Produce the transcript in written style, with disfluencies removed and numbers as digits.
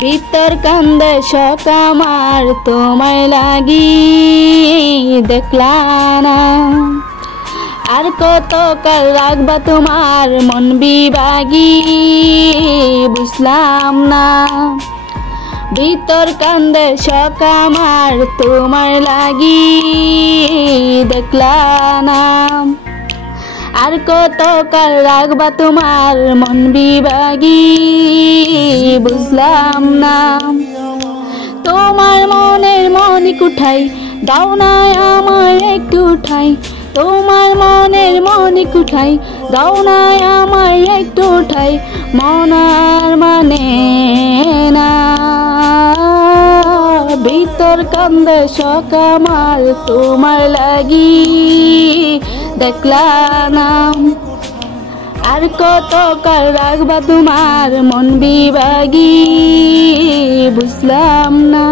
ভিতর কান্দে শখ আমার তোমায় লাগি দেখলা না। আর কত কাল রাখবা তোমার মন বিভাগী বুঝলাম না। ভিতর কান্দে শখ আমার তোমার লাগি দেখলা না। আর কত কাল রাখবা তোমার মন বিভাগী বুঝলাম না। তোমার মনের মনি কুঠাই দাও না আমার একটু ঠাই। তোমার মনের মনি কুঠাই দাও না আমার একটু ঠাই। মনার মানে না ভিতর কান্দে শখ আমার তোমার লাগি দেখলা না। আর কত কাল রাখবা তোমার মন বিভাগী বুঝলাম না।